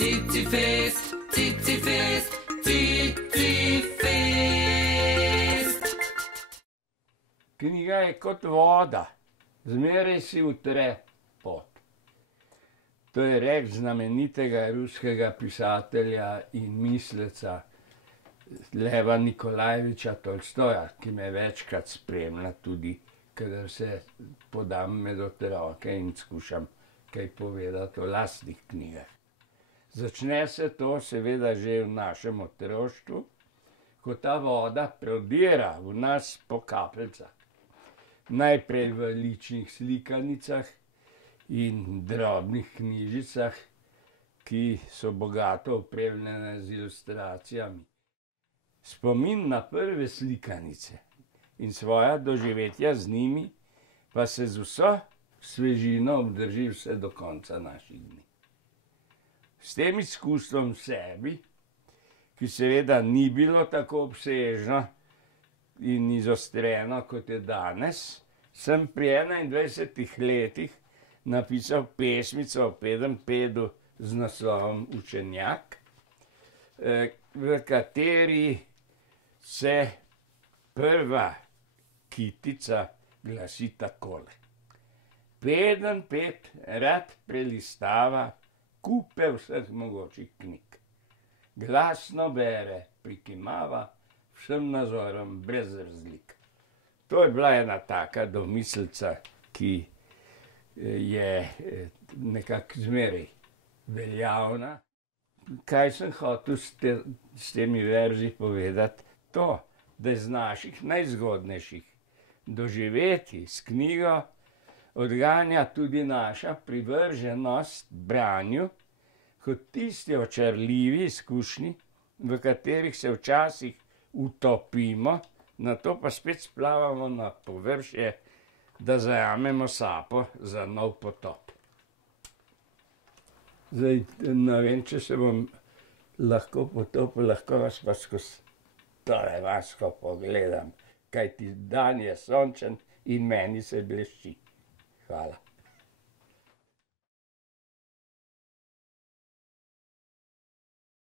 Cicifest, Cicifest, Cicifest. Knjiga je kot voda, zmeraj si utre pot. To je rek znamenitega ruskega pisatelja in misleca Leva Nikolajeviča Tolstoja, ki me večkrat spremlja tudi, kadar se podam med otroke in skušam kaj povedati o lastnih knjigah. Začne se to seveda že v našem otroštvu, ko ta voda prodira v nas po kapljicah. Najprej v ličnih slikanicah in drobnih knjižicah, ki so bogato opremljene z ilustracijami. Spomin na prve slikanice in svoja doživetja z njimi pa se z vso svežino obdrži vse do konca naših dni. S tem izkustvom v sebi, ki seveda ni bilo tako obsežno in izostreno, kot je danes, sem pri 21 letih napisal pesmico o Pedenjpedu z naslovom Učenjak, v kateri se prva kitica glasi takole. Pedenjped rad prelistava kupe vseh mogočih knjig. Glasno bere, prikimava vsem nazorom brez razlik. To je bila ena taka domislica, ki je nekako zmeraj veljavna. Kaj sem hotel s temi verzi povedati? To, da iz naših najzgodnejših doživetij s knjigo odganja tudi naša privrženost branju kot tisti očarljivi izkušnji, v katerih se včasih utopimo, nato pa spet splavamo na površje, da zajamemo sapo za nov potop. Zdaj, ne vem, če se bom lahko potopil, lahko vas pa skozi tole vasko pogledam, kajti dan je sončen in meni se blešči. Hvala.